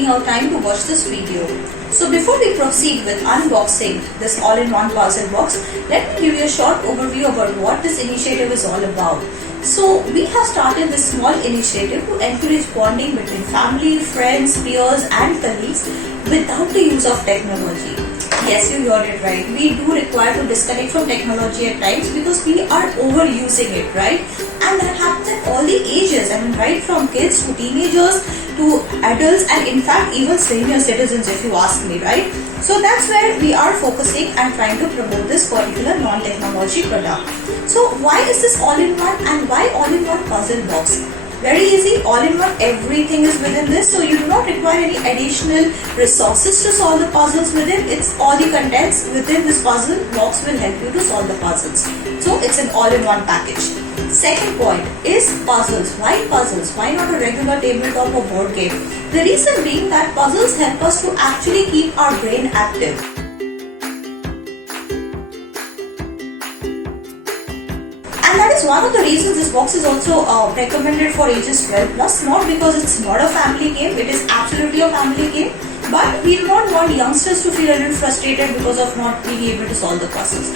taking out time to watch this video. So before we proceed with unboxing this all-in-one puzzle box, let me give you a short overview about what this initiative is all about. So we have started this small initiative to encourage bonding between family, friends, peers and colleagues without the use of technology. Yes, you heard it right. We do require to disconnect from technology at times because we are overusing it, right? And that happens at all the ages. I mean, right from kids to teenagers to adults and in fact even senior citizens if you ask me, right? So that's where we are focusing and trying to promote this particular non-technology product. So why is this all-in-one and why all-in-one puzzle box? Very easy, all-in-one, everything is within this, so you do not require any additional resources to solve the puzzles within. It's all the contents within this puzzle box will help you to solve the puzzles. So it's an all-in-one package. Second point is puzzles. Why puzzles? Why not a regular tabletop or board game? The reason being that puzzles help us to actually keep our brain active. And that is one of the reasons this box is also recommended for ages 12 plus, not because it's not a family game, it is absolutely a family game, but we do not want youngsters to feel a little frustrated because of not being able to solve the puzzles.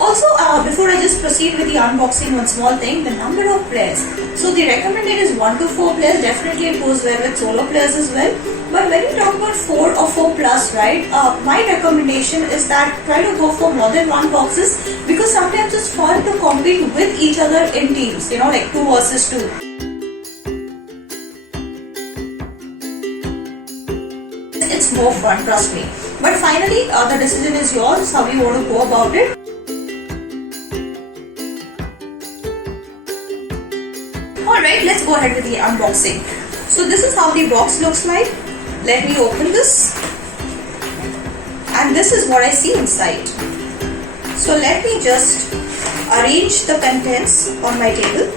Also, before I just proceed with the unboxing, one small thing, the number of players. So the recommended is 1 to 4 players, definitely it goes well with solo players as well. But when you talk about 4 or 4 plus, right, my recommendation is that try to go for more than one boxes because sometimes it's fun to compete with each other in teams, you know, like 2 versus 2. It's more fun, trust me. But finally, the decision is yours, how you want to go about it. Alright, let's go ahead with the unboxing. So this is how the box looks like. Let me open this. And this is what I see inside. So let me just arrange the contents on my table.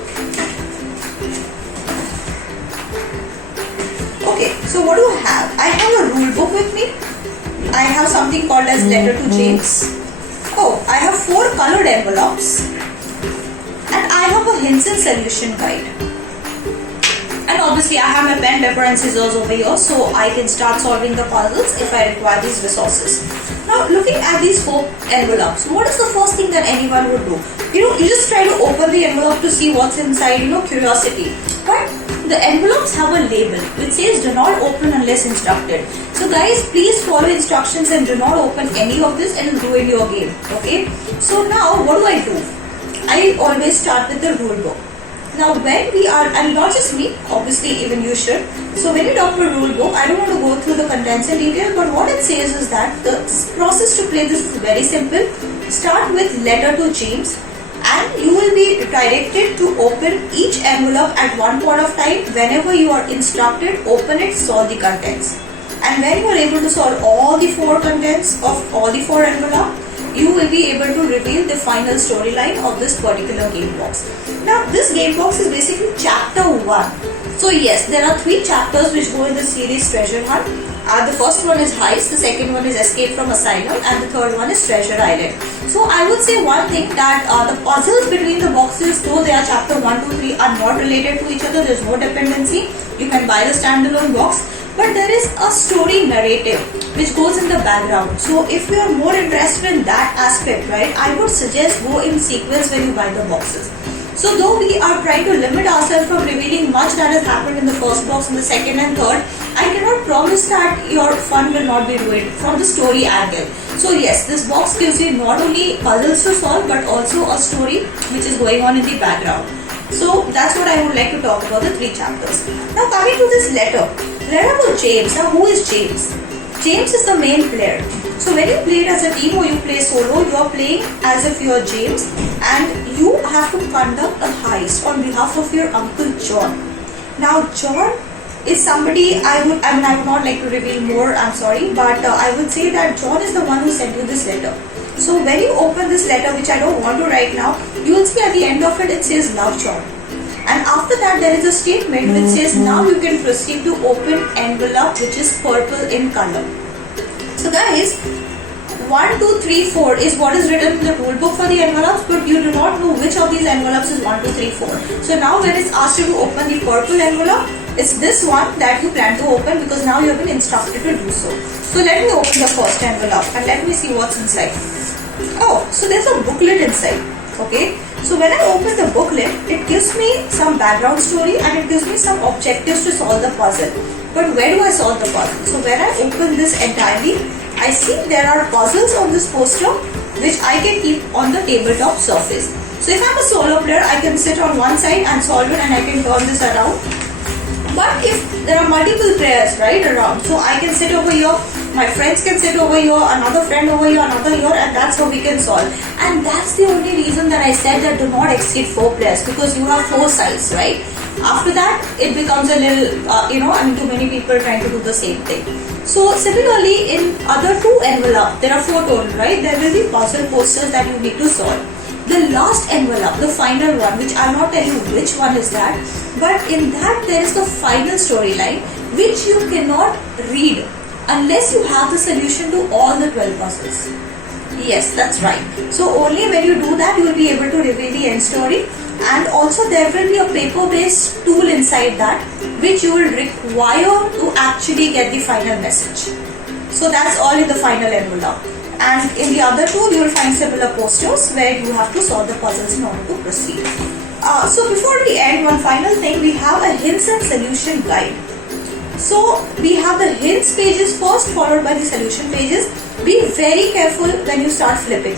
Okay, so what do I have? I have a rule book with me. I have something called as letter to James. Oh, I have 4 colored envelopes. And I have a hints and solution guide. And obviously I have my pen, paper and scissors over here so I can start solving the puzzles if I require these resources. Now looking at these 4 envelopes, what is the first thing that anyone would do? You just try to open the envelope to see what's inside, curiosity. But the envelopes have a label which says do not open unless instructed. So guys, please follow instructions and do not open any of this and ruin your game. Okay. So now what do? I always start with the rule book. Now when we are, and not just me, obviously even you should. So when you talk about rule book, I don't want to go through the contents in detail, but what it says is that the process to play this is very simple. Start with letter to James and you will be directed to open each envelope at one point of time. Whenever you are instructed, open it, solve the contents. And when you are able to solve all the 4 contents of all the 4 envelopes, you will be able to reveal the final storyline of this particular game box. Now this game box is basically chapter 1. So yes, there are 3 chapters which go in the series Treasure Hunt. The first one is Heist, the second one is Escape from Asylum and the third one is Treasure Island. So I would say one thing that the puzzles between the boxes, though they are chapter 1 to 3, are not related to each other. There is no dependency. You can buy the standalone box. But there is a story narrative which goes in the background. So if you are more interested in that aspect, right, I would suggest go in sequence when you buy the boxes. So though we are trying to limit ourselves from revealing much that has happened in the first box, in the second and third, I cannot promise that your fun will not be ruined from the story angle. So yes, this box gives you not only puzzles to solve but also a story which is going on in the background. So that's what I would like to talk about, the 3 chapters. Now coming to this letter to James. Now who is James? James is the main player. So when you play it as a team or you play solo, you are playing as if you are James and you have to conduct a heist on behalf of your uncle John. Now John is somebody I would not like to reveal more, I'm sorry, but I would say that John is the one who sent you this letter. So when you open this letter, which I don't want to right now, you will see at the end of it, it says Love John. And after that there is a statement which says now you can proceed to open envelope which is purple in color. So guys, 1, 2, 3, 4 is what is written in the rule book for the envelopes, but you do not know which of these envelopes is 1, 2, 3, 4. So now when it's asked you to open the purple envelope, it's this one that you plan to open because now you have been instructed to do so. So let me open the first envelope and let me see what's inside. Oh, so there's a booklet inside. Okay, so when I open the booklet, it gives me some background story and it gives me some objectives to solve the puzzle. But where do I solve the puzzle? So when I open this entirely, I see there are puzzles on this poster which I can keep on the tabletop surface. So if I'm a solo player, I can sit on one side and solve it and I can turn this around. But if there are multiple players right around, so I can sit over here, my friends can sit over here, another friend over here, another here, and that's how we can solve. And that's the only reason that I said that do not exceed 4 players, because you have 4 sides, right? After that, it becomes a little, too many people trying to do the same thing. So similarly, in other 2 envelopes, there are 4 total, right? There will be puzzle posters that you need to solve. The last envelope, the final one, which I'll not tell you which one is that, but in that there is the final storyline which you cannot read unless you have the solution to all the 12 puzzles. Yes, that's right. So only when you do that you will be able to reveal the end story, and also there will be a paper-based tool inside that which you will require to actually get the final message. So that's all in the final envelope. And in the other 2, you will find similar posters where you have to solve the puzzles in order to proceed. So before we end, one final thing, we have a hints and solution guide. So we have the hints pages first, followed by the solution pages. Be very careful when you start flipping,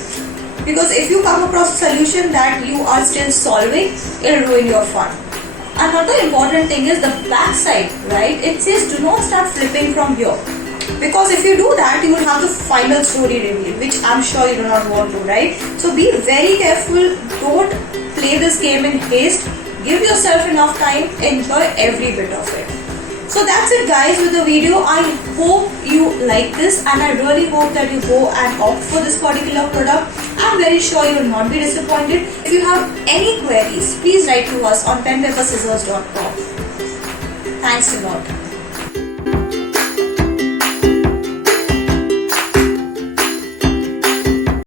because if you come across a solution that you are still solving, it will ruin your fun. Another important thing is the back side, right? It says do not start flipping from here. Because if you do that, you will have the final story reveal, which I'm sure you do not want to, right? So be very careful. Don't play this game in haste. Give yourself enough time. Enjoy every bit of it. So that's it, guys, with the video. I hope you like this, and I really hope that you go and opt for this particular product. I'm very sure you will not be disappointed. If you have any queries, please write to us on penpaperscissors.com. Thanks a lot.